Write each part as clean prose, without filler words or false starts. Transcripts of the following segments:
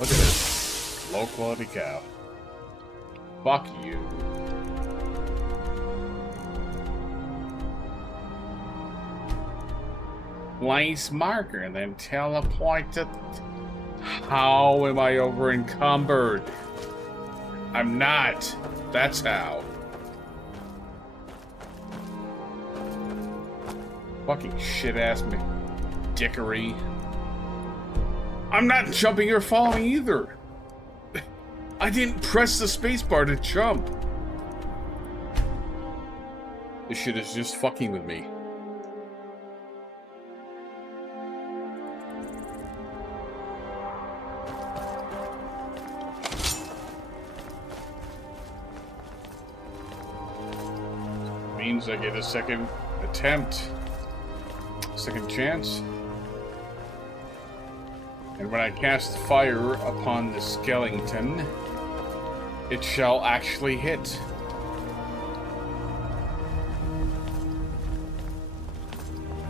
Look at this. Low quality cow. Fuck you. Place marker and then teleport it. How am I over encumbered? I'm not. That's how. Fucking shit ass me. Dickery. I'm not jumping or falling either. I didn't press the spacebar to jump. This shit is just fucking with me. Means I get a second attempt. Second chance. And when I cast fire upon the skeleton, it shall actually hit.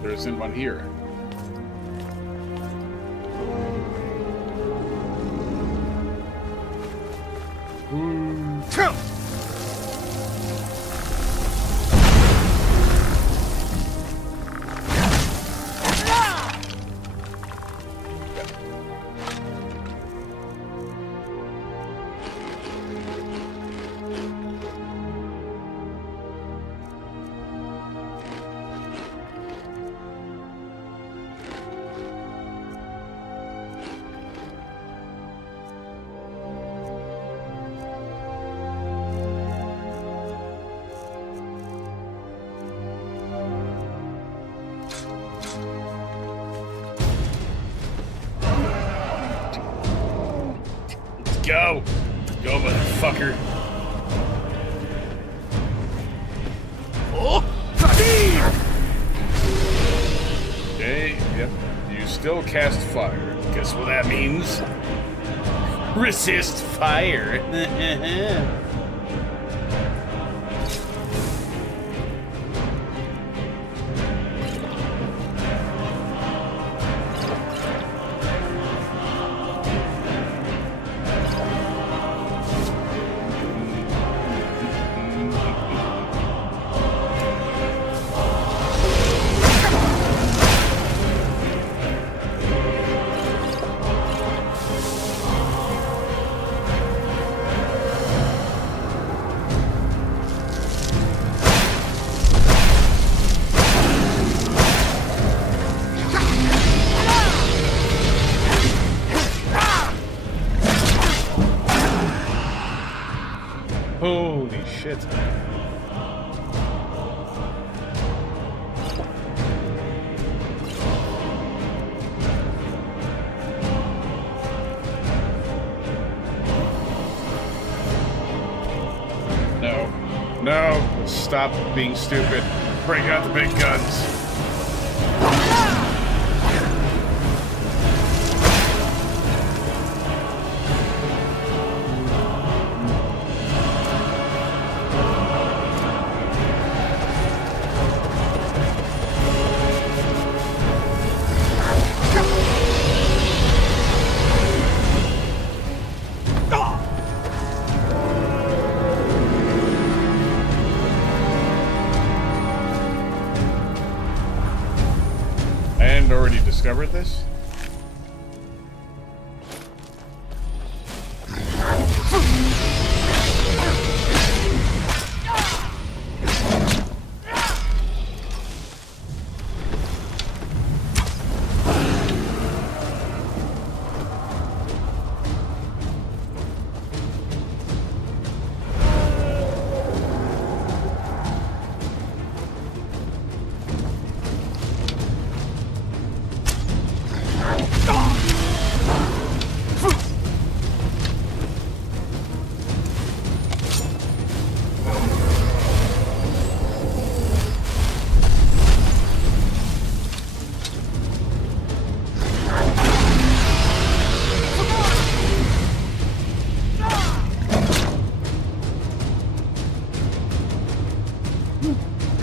There isn't one here. Go! Go, motherfucker! Oh! Okay, yep. You still cast fire. Guess what that means? Resist fire! Holy shit. No. No. Stop being stupid. Bring out the big guns. Already discovered this?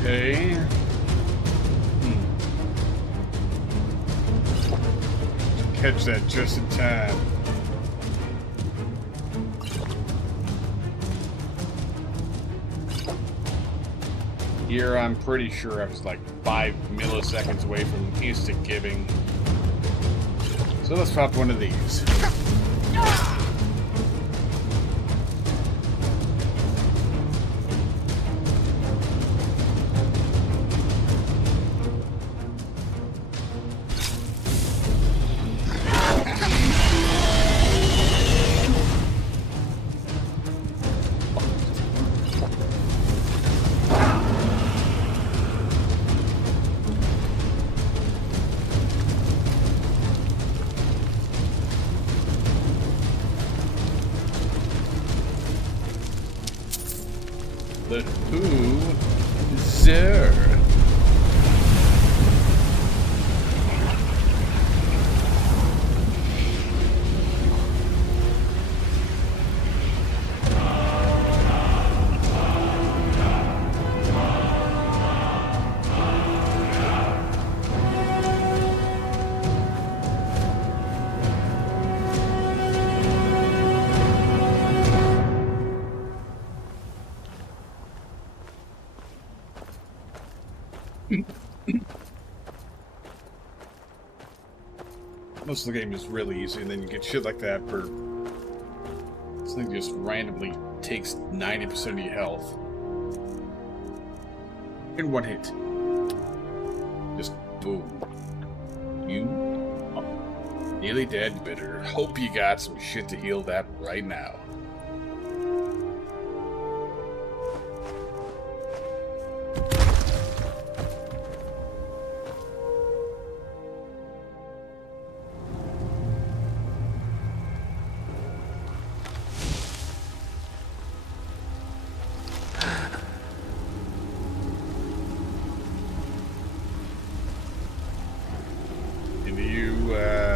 Okay. Catch that just in time. Here, I'm pretty sure I was like 5 milliseconds away from instant giving. So let's pop one of these. The who, sir? Most of the game is really easy, and then you get shit like that where this thing just randomly takes 90% of your health in one hit. Just boom. You are nearly dead, bitter. Hope you got some shit to heal that right now.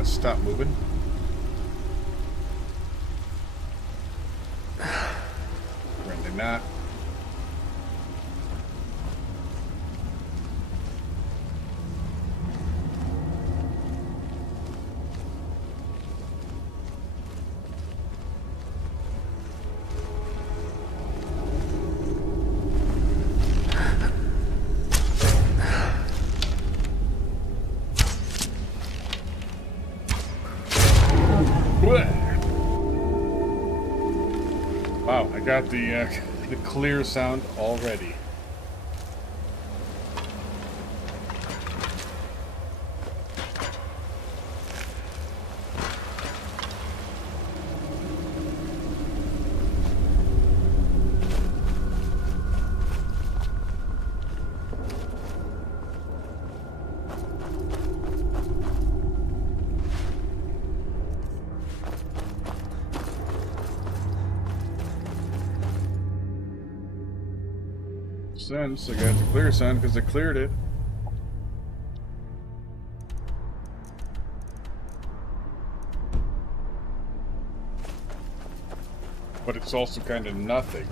Stop moving. Apparently not. Wow, I got the clear sound already. Sense I got the clear sound because I cleared it. But it's also kind of nothing.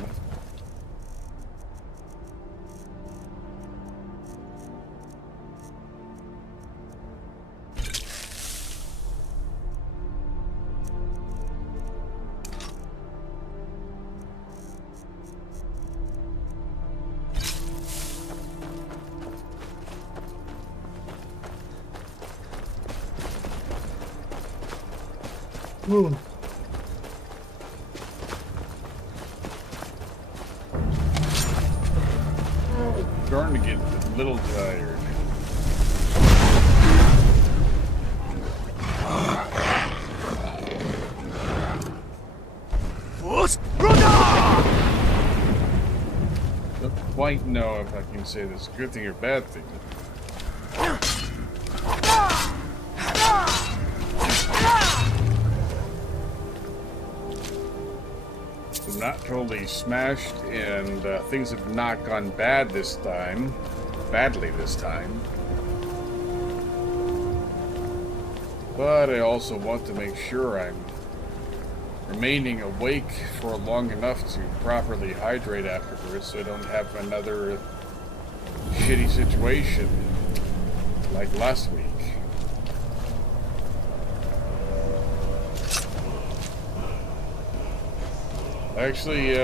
Ooh. Starting to get a little tired. Don't quite know if I can say this is a good thing or bad thing. Not totally smashed, and things have not gone bad this time. Badly this time. But I also want to make sure I'm remaining awake for long enough to properly hydrate afterwards so I don't have another shitty situation like last week. Actually,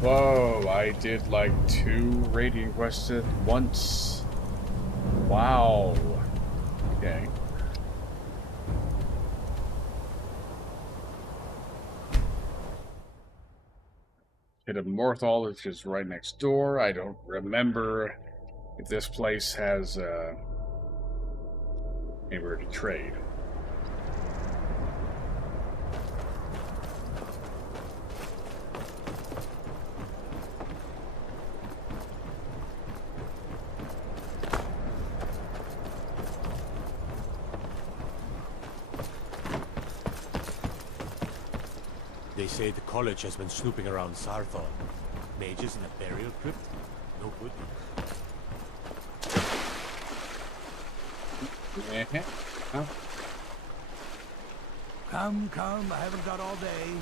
Whoa, I did like 2 raiding quests at once. Wow. Okay. Hit a Morthal, which is right next door. I don't remember if this place has anywhere to trade. They say the college has been snooping around Sarthon. Mages in a burial crypt? No good. Huh? Come, I haven't got all day.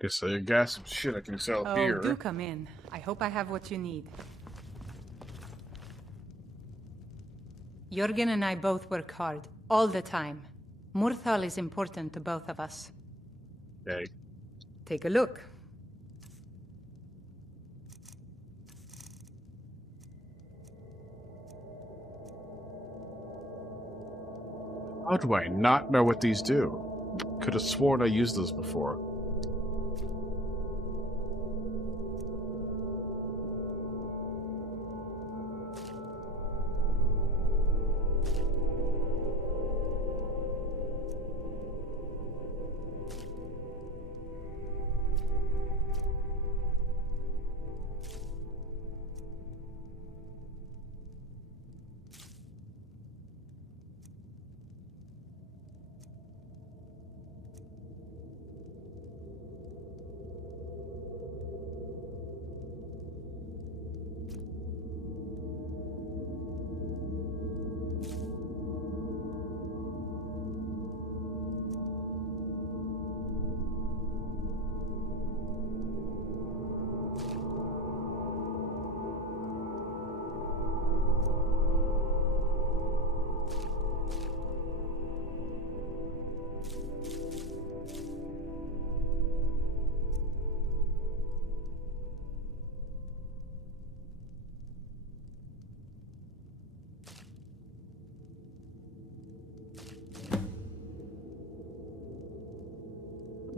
Guess I got some shit I can sell here. Oh, do come in. I hope I have what you need. Jürgen and I both work hard, all the time. Murthal is important to both of us. Okay. Take a look. How do I not know what these do? Could have sworn I used those before.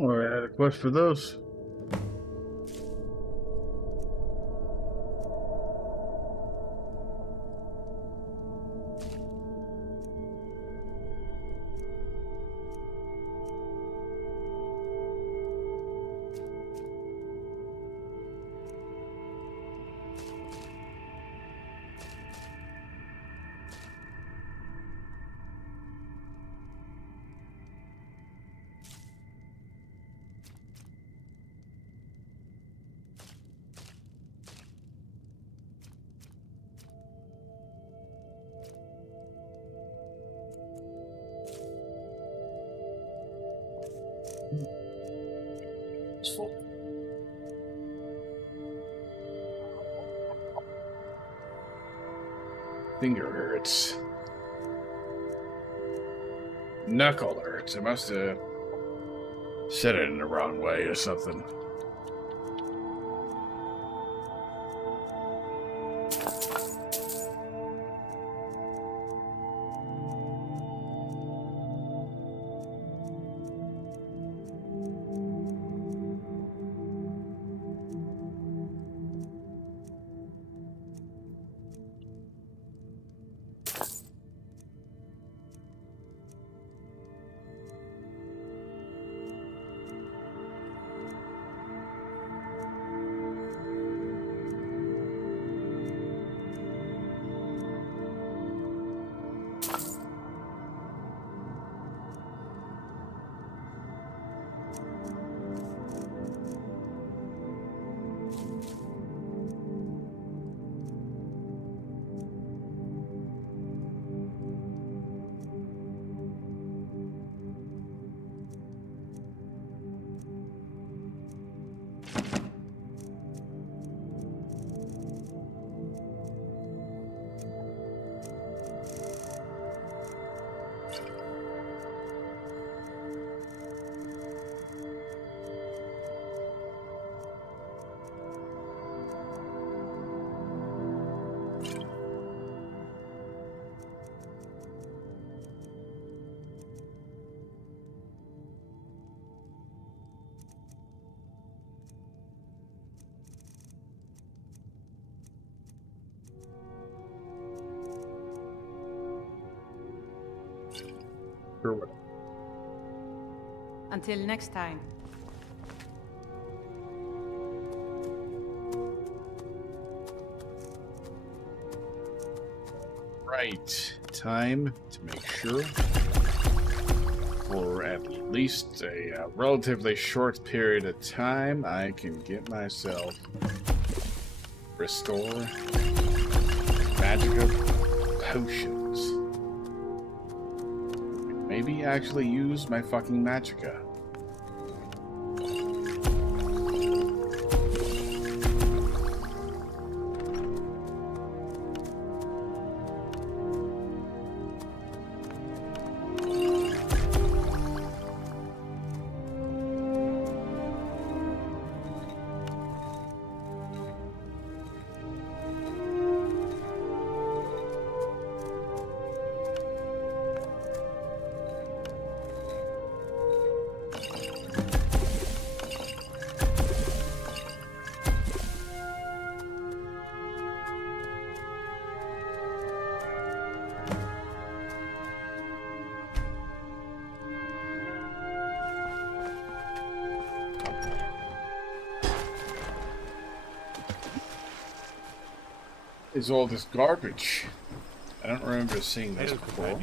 Oh, I had a quest for those. It's full. Finger hurts. Knuckle hurts. I must have said it in the wrong way or something. Or what? Until next time. Right. Time to make sure, for at least a relatively short period of time, I can get myself restore magic potions. Maybe actually use my fucking magicka. Is all this garbage? I don't remember seeing this before.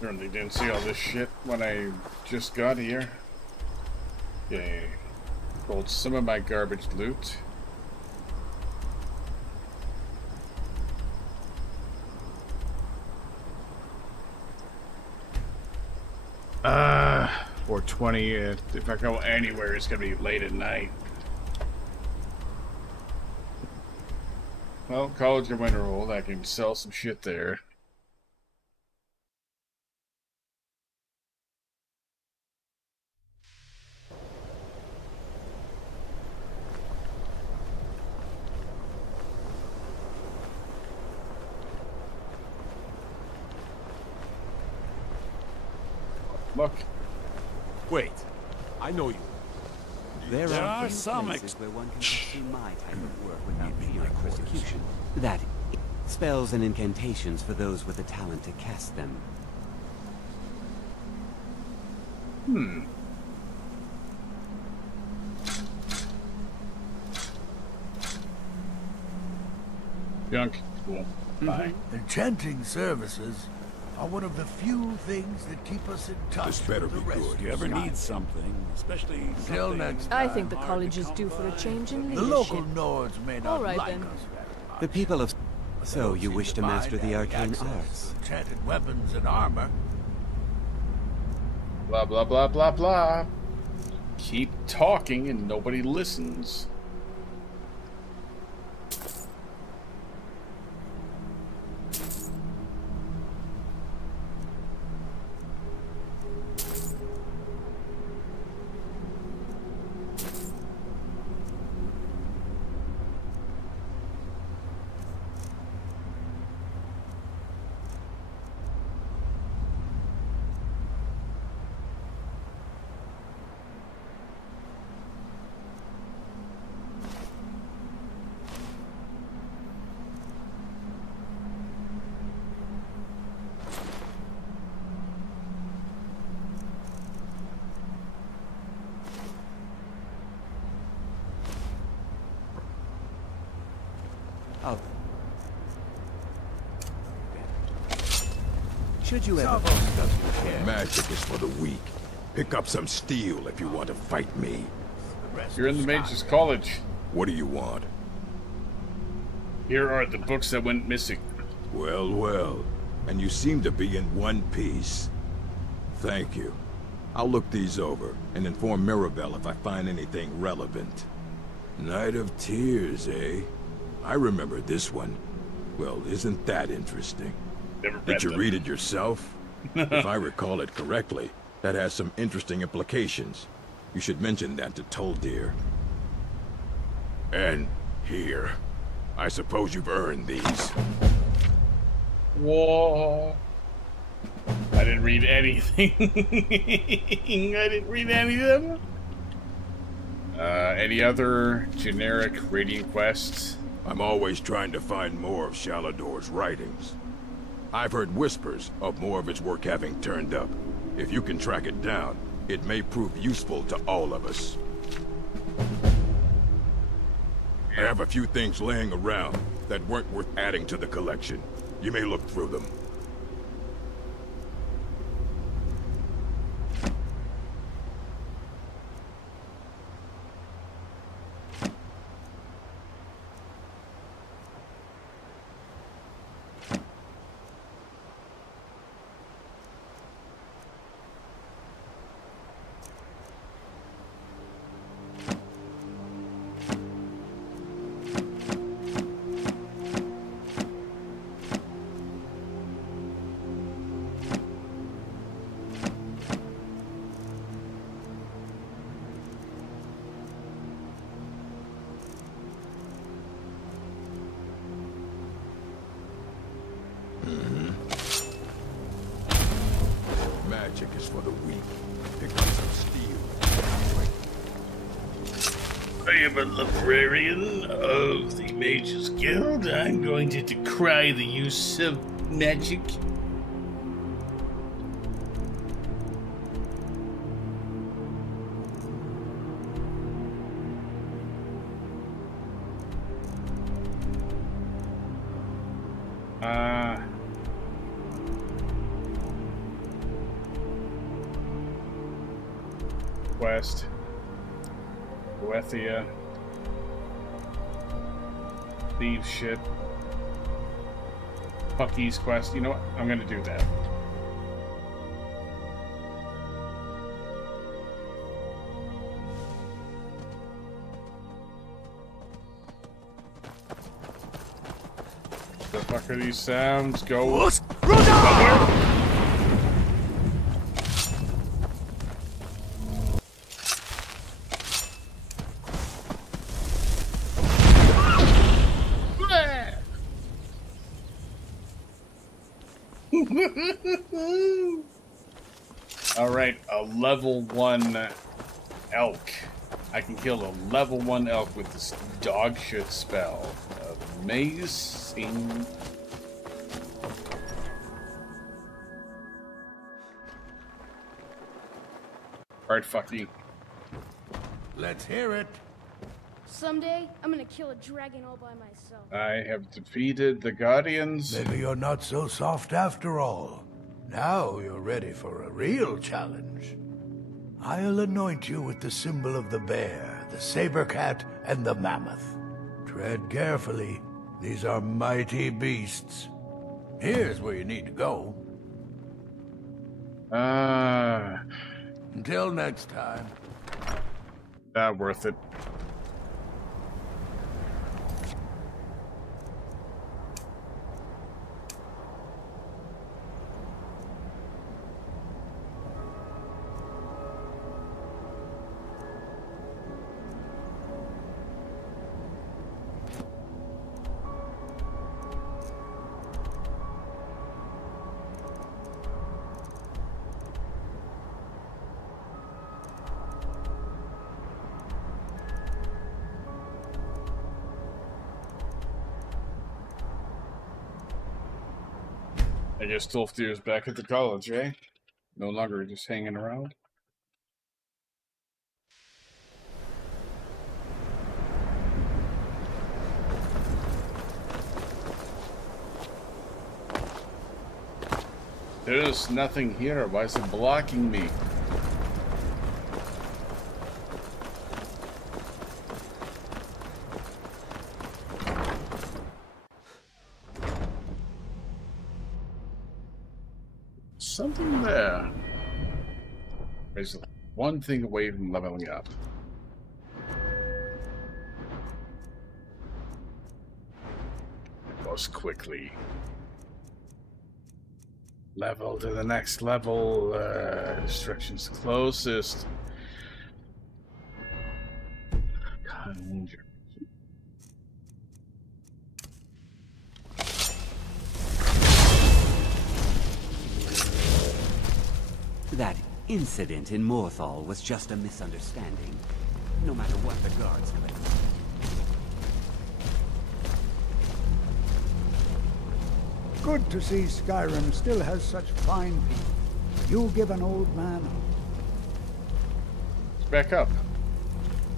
Certainly didn't see all this shit when I just got here. Okay. Rolled some of my garbage loot. Or 20. If I go anywhere, it's gonna be late at night. Well, college of winter old, I can sell some shit there. Look. Wait, I know you. There are some places where one can pursue my type of work without fear of persecution. That spells and incantations for those with the talent to cast them. Junk. Cool. Bye. Enchanting services are one of the few things that keep us in touch. This better with the be rest good. of You ever Skyrim. need something, especially Till something next I time. think the college is due for a change in The leadership. local Nords may not All right, like then. us very much. The people of... but they So don't you seem wish to mind master the having arcane access arts? to enchanted weapons and armor. Blah, blah, blah, blah, blah. Keep talking and nobody listens. Oh. Should you ever... Savos doesn't care. Magic is for the weak. Pick up some steel if you want to fight me. The rest You're in of the Mage's Skyrim. College. What do you want? Here are the books that went missing. Well, well. And you seem to be in one piece. Thank you. I'll look these over and inform Mirabelle if I find anything relevant. Night of Tears, eh? I remember this one. Well, isn't that interesting? Never read Did you them. read it yourself? If I recall it correctly, that has some interesting implications. You should mention that to Toldir. And here. I suppose you've earned these. Whoa. I didn't read anything. I didn't read any of them. Any other generic raiding quests? I'm always trying to find more of Shalador's writings. I've heard whispers of more of its work having turned up. If you can track it down, it may prove useful to all of us. I have a few things laying around that weren't worth adding to the collection. You may look through them. Magic is for the weak. Pick up some steel. I am a librarian of the Mages Guild. I'm going to decry the use of magic. Quest. Boethia. Thief shit. Pucky's quest. You know what? I'm gonna do that. The fuck are these sounds? Go. Alright, a level 1 elk. I can kill a level 1 elk with this dog shit spell. Amazing. Alright, fuck you. Let's hear it. Someday, I'm gonna kill a dragon all by myself. I have defeated the Guardians. Maybe you're not so soft after all. Now you're ready for a real challenge. I'll anoint you with the symbol of the bear, the saber cat, and the mammoth. Tread carefully. These are mighty beasts. Here's where you need to go. Until next time. Not worth it. I guess Tolfdir is back at the college, eh? No longer just hanging around. There's nothing here. Why is it blocking me? Something there. There's one thing away from leveling up. Most quickly. Level to the next level. Instructions closest. Conjure. That incident in Morthal was just a misunderstanding, no matter what the guards claim. good to see Skyrim still has such fine people. You give an old man hope. Let's back up.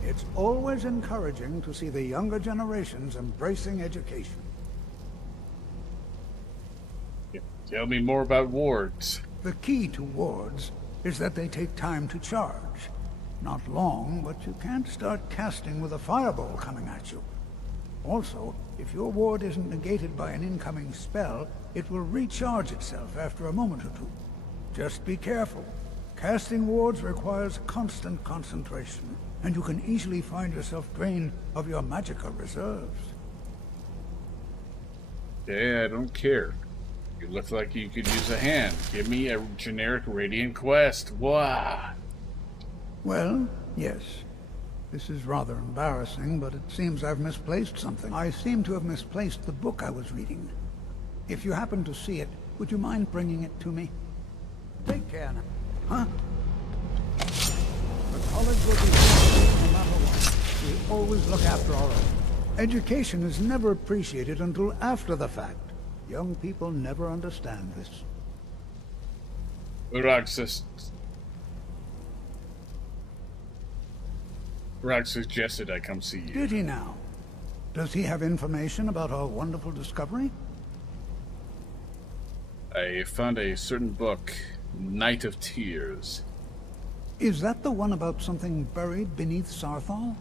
It's always encouraging to see the younger generations embracing education. Tell me more about wards. The key to wards is that they take time to charge. Not long, but you can't start casting with a fireball coming at you. Also, if your ward isn't negated by an incoming spell, it will recharge itself after a moment or two. Just be careful. Casting wards requires constant concentration, and you can easily find yourself drained of your magical reserves. Yeah, I don't care. You look like you could use a hand. Give me a generic Radiant quest. Wow. Well, yes. This is rather embarrassing, but it seems I've misplaced something. I seem to have misplaced the book I was reading. If you happen to see it, would you mind bringing it to me? Take care now. Huh? The college will be here no matter what. We always look after our own. Education is never appreciated until after the fact. Young people never understand this. Urag suggested I come see you. Did he now? Does he have information about our wonderful discovery? I found a certain book, Night of Tears. Is that the one about something buried beneath Sarthal?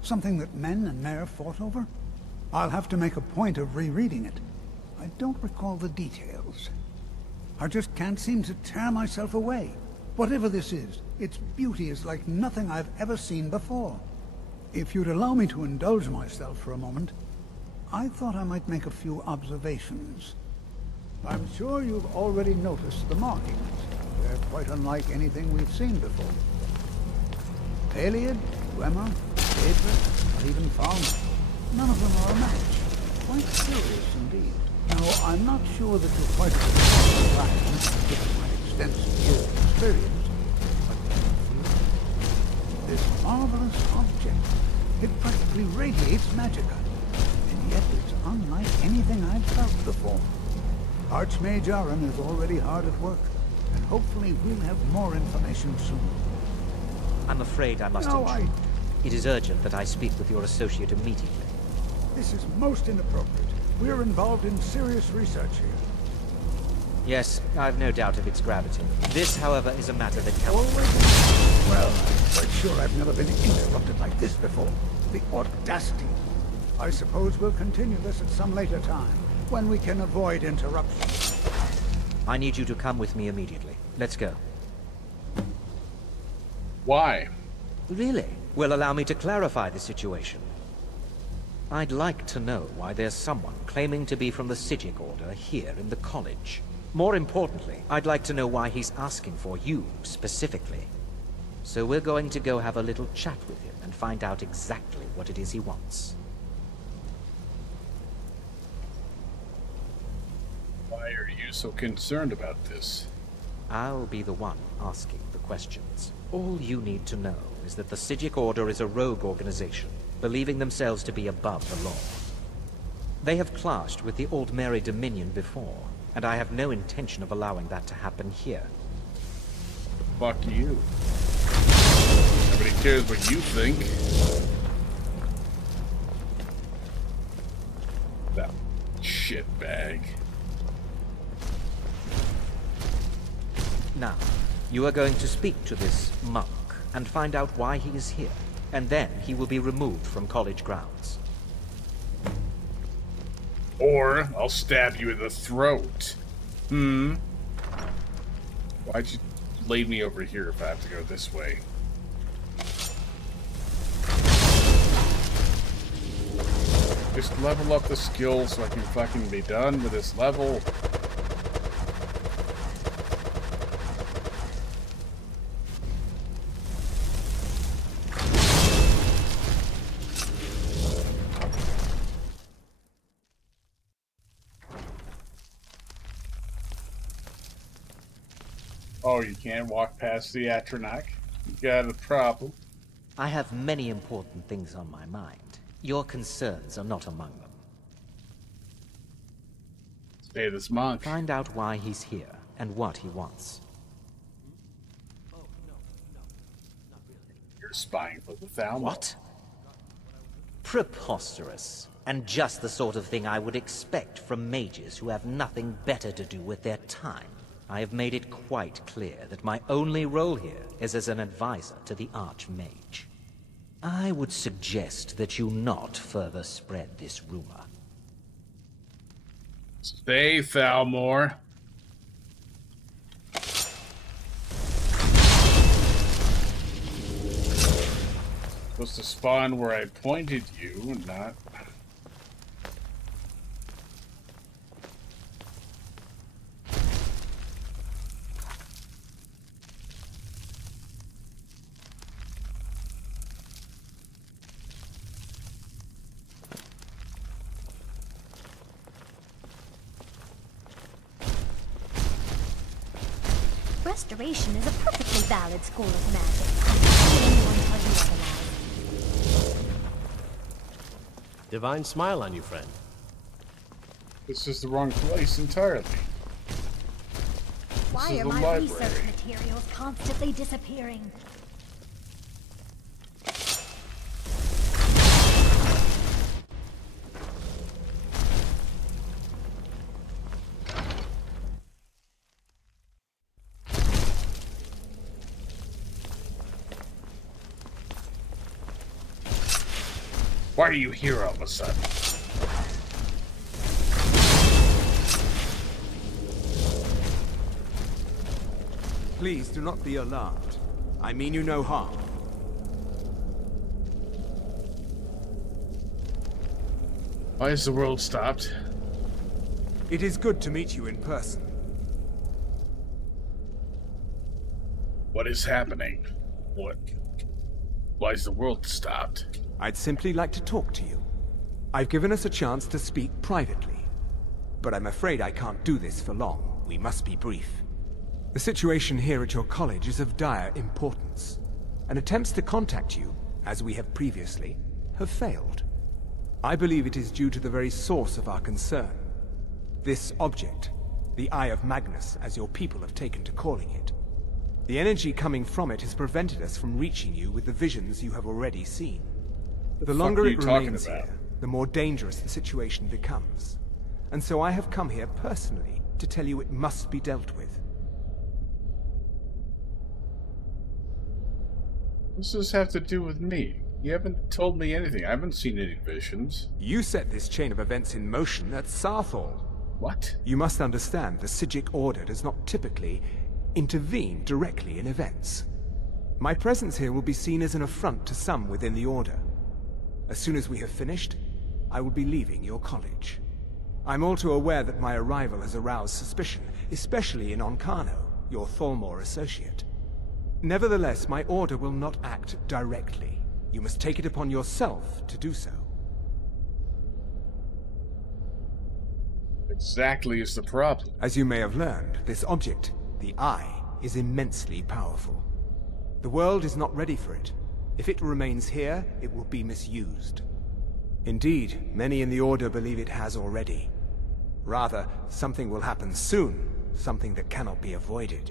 Something that men and Mare fought over? I'll have to make a point of rereading it. I don't recall the details. I just can't seem to tear myself away. Whatever this is, its beauty is like nothing I've ever seen before. If you'd allow me to indulge myself for a moment, I thought I might make a few observations. I'm sure you've already noticed the markings. They're quite unlike anything we've seen before. Paleid, Dwemer, Daedric, or even Thalmor. None of them are a match. Quite curious indeed. Now, I'm not sure that you're quite right, given my extensive years of experience, but this marvelous object, it practically radiates magicka, and yet it's unlike anything I've felt before. Archmage Aaron is already hard at work, and hopefully we'll have more information soon. I'm afraid I must intrude. It is urgent that I speak with your associate immediately. This is most inappropriate. We're involved in serious research here. Yes, I've no doubt of its gravity. This, however, is a matter that can... Well, I'm quite sure I've never been interrupted like this before. The audacity. I suppose we'll continue this at some later time, when we can avoid interruption. I need you to come with me immediately. Let's go. Why? Really? Well, allow me to clarify the situation. I'd like to know why there's someone claiming to be from the Psijic Order here in the college. More importantly, I'd like to know why he's asking for you, specifically. So we're going to go have a little chat with him and find out exactly what it is he wants. Why are you so concerned about this? I'll be the one asking the questions. All you need to know is that the Psijic Order is a rogue organization, believing themselves to be above the law. They have clashed with the Old Mary Dominion before, and I have no intention of allowing that to happen here. Fuck you. Nobody cares what you think. That shitbag. Now, you are going to speak to this monk and find out why he is here, and then he will be removed from college grounds. Or I'll stab you in the throat. Why'd you lead me over here if I have to go this way? Just level up the skills so I can fucking be done with this level. Oh, you can't walk past the Atronach? You got a problem. I have many important things on my mind. Your concerns are not among them. Hey, this monk. Find out why he's here and what he wants. You're spying for the thalmor. What? Preposterous. And just the sort of thing I would expect from mages who have nothing better to do with their time. I have made it quite clear that my only role here is as an advisor to the Archmage. I would suggest that you not further spread this rumor. Stay, thalmor. Supposed to spawn where I pointed you, not... Restoration is a perfectly valid school of magic. I can't hear anyone tell you otherwise. Divine smile on you, friend. This is the wrong place entirely. Why are my research materials constantly disappearing? Why are you here all of a sudden? Please do not be alarmed. I mean you no harm. Why is the world stopped? It is good to meet you in person. What is happening? What? Why is the world stopped? I'd simply like to talk to you. I've given us a chance to speak privately. But I'm afraid I can't do this for long. We must be brief. The situation here at your college is of dire importance, and attempts to contact you, as we have previously, have failed. I believe it is due to the very source of our concern. This object, the Eye of Magnus, as your people have taken to calling it. The energy coming from it has prevented us from reaching you with the visions you have already seen. The longer it remains here, the more dangerous the situation becomes. And so I have come here personally to tell you it must be dealt with. What does this have to do with me? You haven't told me anything. I haven't seen any visions. You set this chain of events in motion at Sarthal. What? You must understand the psijic order does not typically intervene directly in events. My presence here will be seen as an affront to some within the order. As soon as we have finished, I will be leaving your college. I'm all too aware that my arrival has aroused suspicion, especially in Onkano, your thalmor associate. Nevertheless, my order will not act directly. You must take it upon yourself to do so. Exactly is the problem. As you may have learned, this object, the Eye, is immensely powerful. The world is not ready for it. If it remains here, it will be misused. Indeed, many in the Order believe it has already. Rather, something will happen soon, something that cannot be avoided.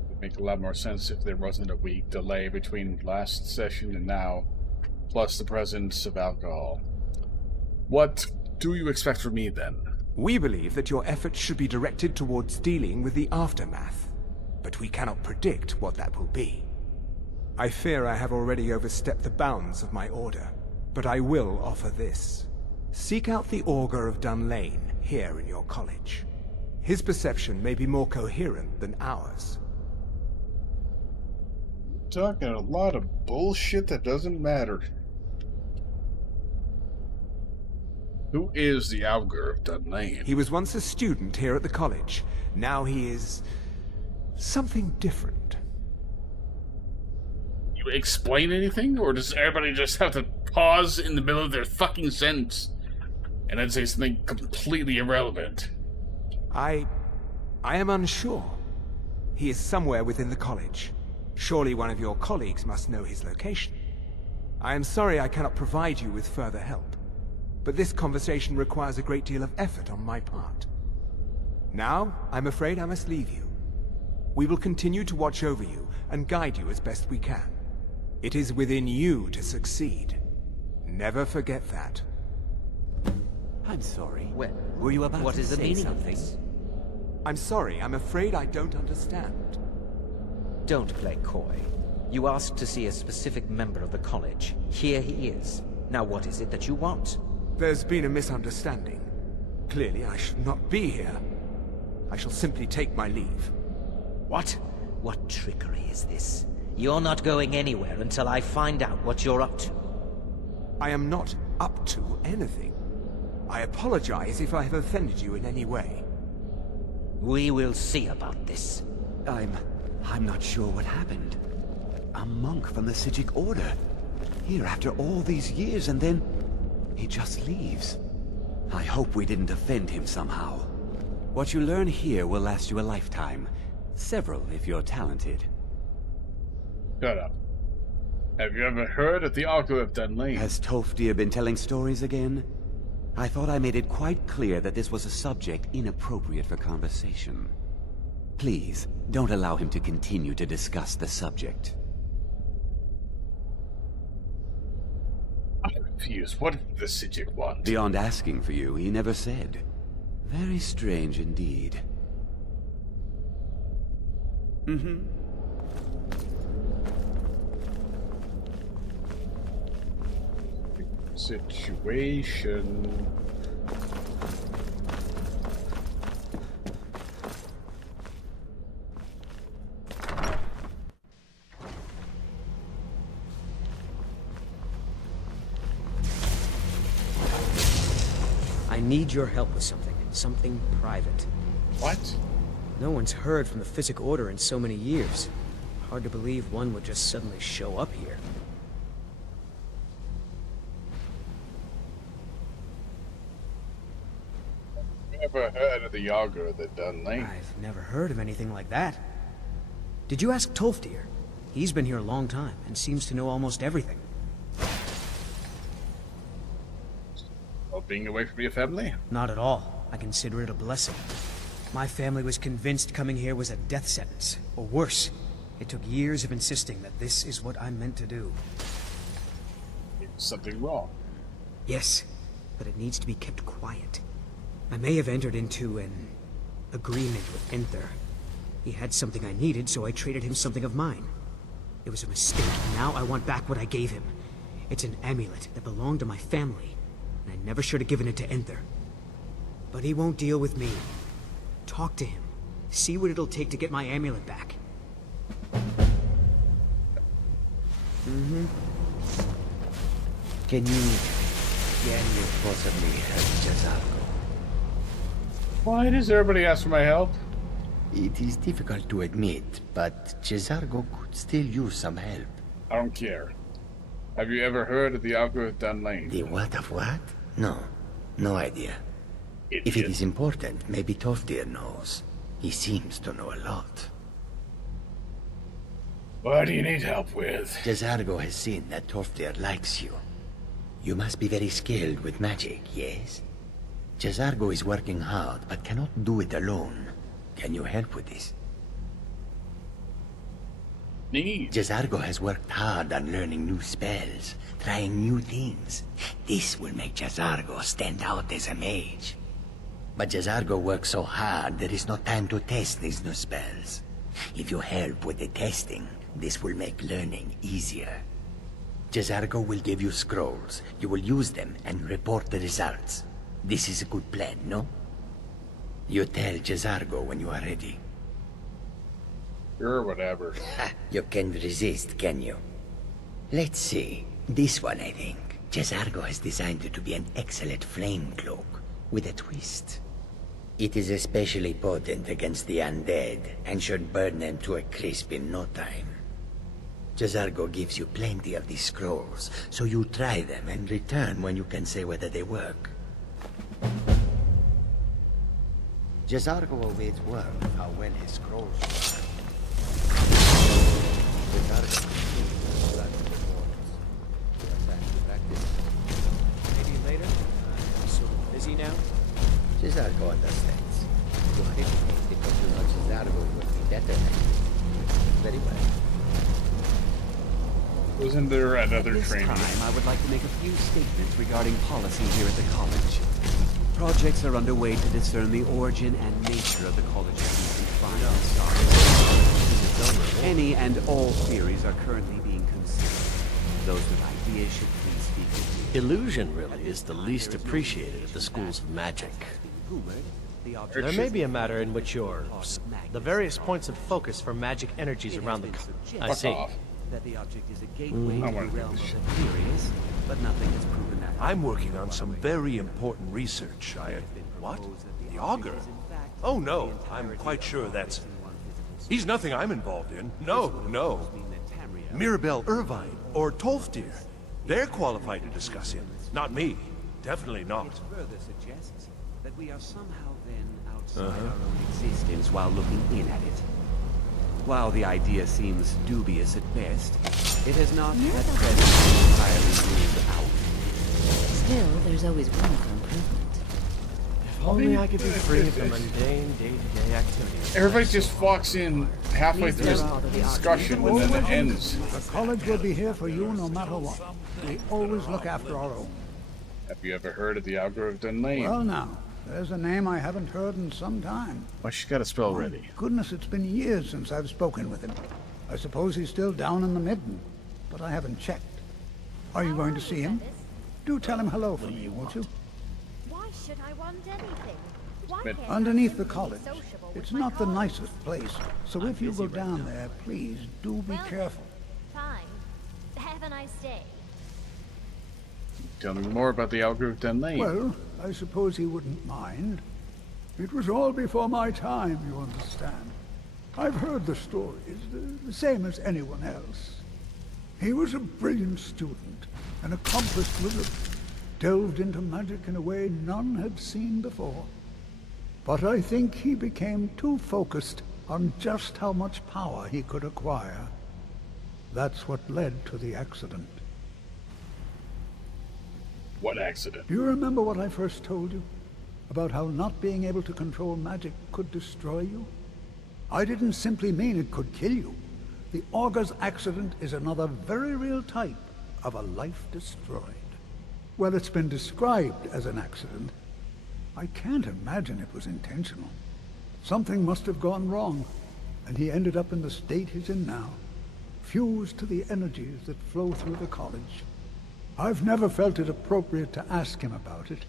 It would make a lot more sense if there wasn't a week delay between last session and now, plus the presence of alcohol. What do you expect from me, then? We believe that your efforts should be directed towards dealing with the aftermath. But we cannot predict what that will be. I fear I have already overstepped the bounds of my order, but I will offer this. Seek out the Augur of Dunlane here in your college. His perception may be more coherent than ours. Talking a lot of bullshit that doesn't matter. Who is the Augur of Dunlane? He was once a student here at the college. Now he is something different. You explain anything, or does everybody just have to pause in the middle of their fucking sentence and then say something completely irrelevant? I am unsure. He is somewhere within the college. Surely one of your colleagues must know his location. I am sorry I cannot provide you with further help. but this conversation requires a great deal of effort on my part. Now, I'm afraid I must leave you. We will continue to watch over you and guide you as best we can. It is within you to succeed. Never forget that. I'm sorry. Well, were you about what to is the say meaning of something? this? I'm sorry, I'm afraid I don't understand. Don't play coy. You asked to see a specific member of the college. Here he is. Now what is it that you want? There's been a misunderstanding. Clearly, I should not be here. I shall simply take my leave. What? What trickery is this? You're not going anywhere until I find out what you're up to. I am not up to anything. I apologize if I have offended you in any way. We will see about this. I'm not sure what happened. A monk from the psijic order. Here after all these years, and then he just leaves. I hope we didn't offend him somehow. What you learn here will last you a lifetime. Several, if you're talented. Shut up. Have you ever heard of the Algo of Dunlane? Has Tofdir been telling stories again? I thought I made it quite clear that this was a subject inappropriate for conversation. Please, don't allow him to continue to discuss the subject. I'm confused. What did the psijic want? Beyond asking for you, he never said. Very strange indeed. Situation. I need your help with something. Something private. What? No one's heard from the psijic order in so many years. Hard to believe one would just suddenly show up here. Never heard of the Algo of the Dunlane. I've never heard of anything like that. Did you ask Tolfdir? He's been here a long time and seems to know almost everything. Well, being away from your family? Not at all. I consider it a blessing. My family was convinced coming here was a death sentence, or worse. It took years of insisting that this is what I'm meant to do. Something wrong. Yes, but it needs to be kept quiet. I may have entered into an agreement with Enther. He had something I needed, so I traded him something of mine. It was a mistake, and now I want back what I gave him. It's an amulet that belonged to my family, and I never should have given it to Enther. But he won't deal with me. Talk to him. See what it'll take to get my amulet back. Can you possibly help Jazargo? Why does everybody ask for my help? It is difficult to admit, but Jazargo could still use some help. I don't care. Have you ever heard of the Algo of Dunlane? The what of what? No. No idea. If it is important, maybe Tofdir knows. He seems to know a lot. What do you need help with? Jazargo has seen that Tofdir likes you. You must be very skilled with magic, yes? Jazargo is working hard, but cannot do it alone. Can you help with this? Jazargo has worked hard on learning new spells, trying new things. This will make Jazargo stand out as a mage. But Jazargo works so hard, there is no time to test these new spells. If you help with the testing, this will make learning easier. Jazargo will give you scrolls. You will use them and report the results. This is a good plan, no? You tell Jazargo when you are ready. Sure, whatever. You can't resist, can you? Let's see. This one, I think. Jazargo has designed it to be an excellent flame cloak, with a twist. It is especially potent against the undead, and should burn them to a crisp in no time. Jazargo gives you plenty of these scrolls, so you try them and return when you can say whether they work. Jazargo awaits word of how well his scrolls work. Jazargo continues to study the orders. Maybe later? Jazargo understands. You hesitate because you know Jazargo would be better than you. Very well. Wasn't there another This training? time, I would like to make a few statements regarding policy here at the college. Projects are underway to discern the origin and nature of the college's recent finds. Any and all theories are currently being considered. Those with ideas should please speak with me. Illusion really is the least appreciated at the schools of magic. There may be a matter in which the various points of focus for magic energies around the... I see. That the object is a gateway to the realm of the theories, but nothing has proven that. I'm working on some very important research. What? The augur? Oh no, I'm quite sure that's... He's nothing I'm involved in. No. Mirabelle Irvine or Tolfdir. They're qualified to discuss him. Not me. Definitely not. It further suggests that we are somehow then outside our own existence while looking in at it. While the idea seems dubious at best, it has not at present entirely ruled out. Still, there's always room for improvement. If only I could be free of the mundane day-to-day activities. Everybody just walks in halfway through this discussion and then it ends. The college will be here for you no matter what. We always look after our own. Have you ever heard of the Augur of Dunlane? Well now, there's a name I haven't heard in some time. Why, she's got a spell ready. Goodness, it's been years since I've spoken with him. I suppose he's still down in the midden, but I haven't checked. Are you going to see him? Do tell him hello for me, won't you? Why should I want anything? Why can't Underneath the I be college. sociable with It's my not the colleagues? nicest place, so if you go down there, please do be careful. Fine. Have a nice day. Tell me more about the Augur of Dunlane. Well, I suppose he wouldn't mind. It was all before my time, you understand. I've heard the stories, the same as anyone else. He was a brilliant student, an accomplished wizard, delved into magic in a way none had seen before. But I think he became too focused on just how much power he could acquire. That's what led to the accident. What accident? Do you remember what I first told you? About how not being able to control magic could destroy you? I didn't simply mean it could kill you. The Augur's accident is another very real type of a life destroyed. Well, it's been described as an accident. I can't imagine it was intentional. Something must have gone wrong, and he ended up in the state he's in now, fused to the energies that flow through the college. I've never felt it appropriate to ask him about it,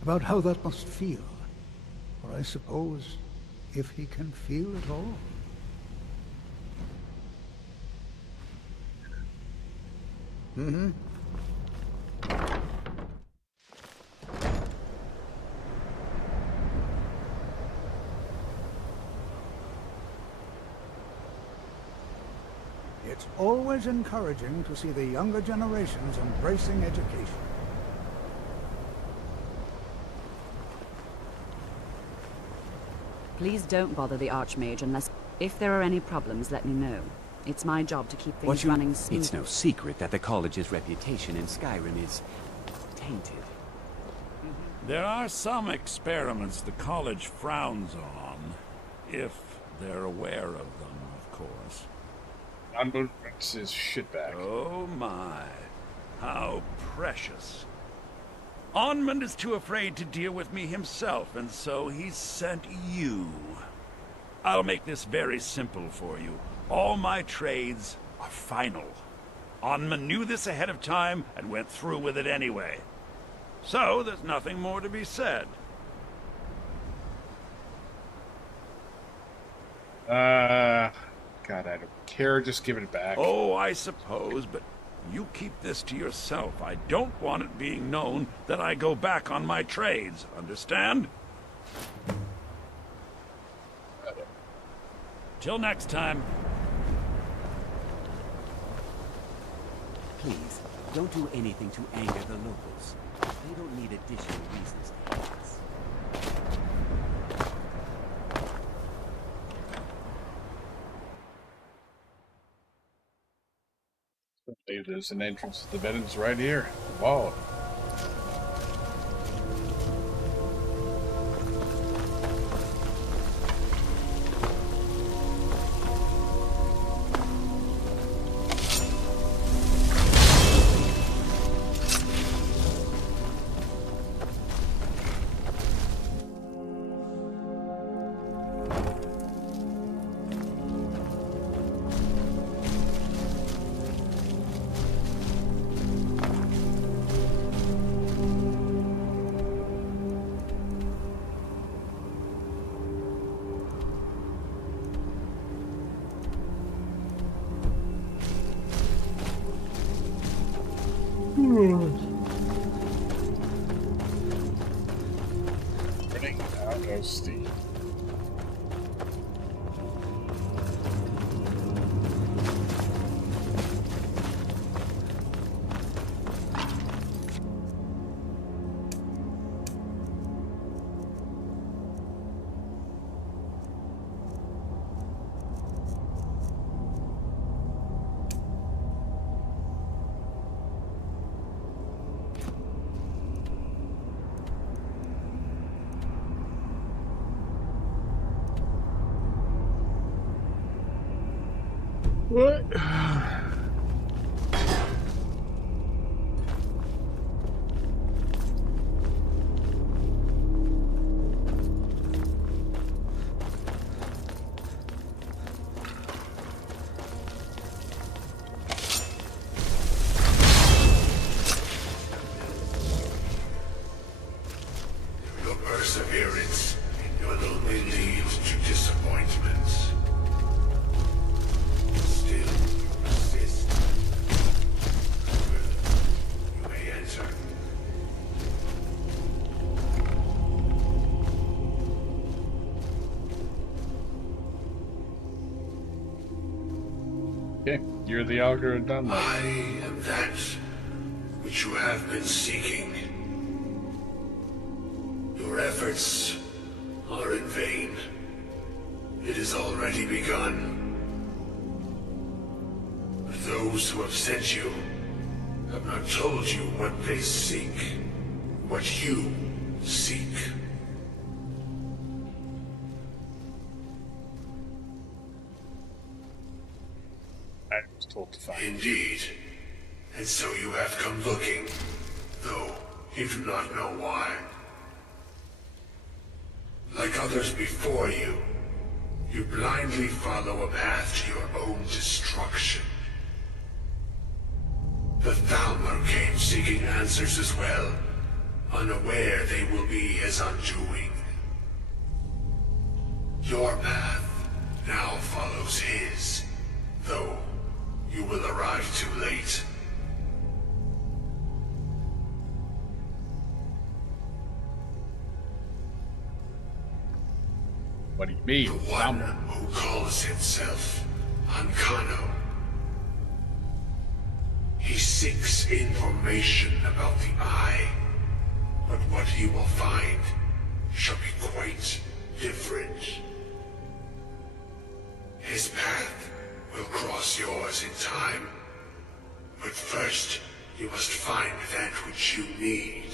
about how that must feel. Or I suppose, if he can feel at all. Mm-hmm. It's always encouraging to see the younger generations embracing education. Please don't bother the Archmage unless... If there are any problems, let me know. It's my job to keep things running smoothly. It's no secret that the college's reputation in Skyrim is tainted. There are some experiments the college frowns on, if they're aware of them, of course. Non-movement is shitbag. Oh my, how precious. Onmund is too afraid to deal with me himself, and so he's sent you. I'll make this very simple for you. All my trades are final. Onmund knew this ahead of time and went through with it anyway. So there's nothing more to be said. God, I don't care. Just give it back. Oh, I suppose, but you keep this to yourself. I don't want it being known that I go back on my trades. Understand? Till next time. Please, don't do anything to anger the locals. They don't need additional reasons to hate us. There's an entrance to the bedrooms right here. Wow. Running out of steam. What? Your perseverance will only lead to disappointments. Still persist. You may enter. Okay, you're the Augur of Dunlop. I am that which you have been seeking. Your efforts are in vain. It has already begun. Those who have sent you have not told you what they seek, what you seek. I was told to find. Indeed. And so you have come looking, though you do not know why. Like others before you, you blindly follow a path to your own destruction. The Thalmor came seeking answers as well, unaware they will be his undoing. Your path now follows his, though you will arrive too late. What do you mean? The one who calls himself Ankano. He seeks information about the Eye, but what he will find shall be quite different. His path will cross yours in time, but first you must find that which you need.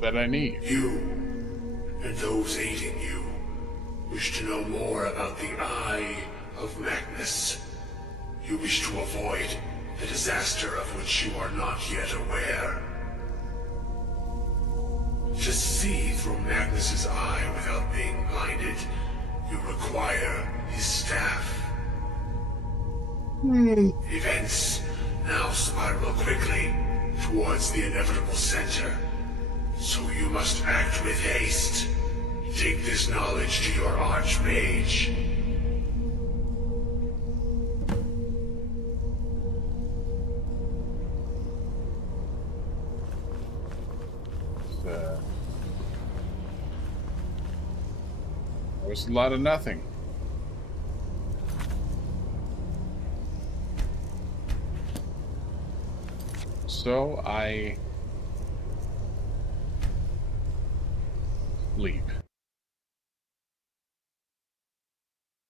That I need. You, and those aiding you, wish to know more about the Eye of Magnus. You wish to avoid the disaster of which you are not yet aware. To see through Magnus's eye without being blinded, you require his staff. Events now spiral quickly towards the inevitable center. So you must act with haste. Take this knowledge to your Archmage. That was a lot of nothing. So I leave.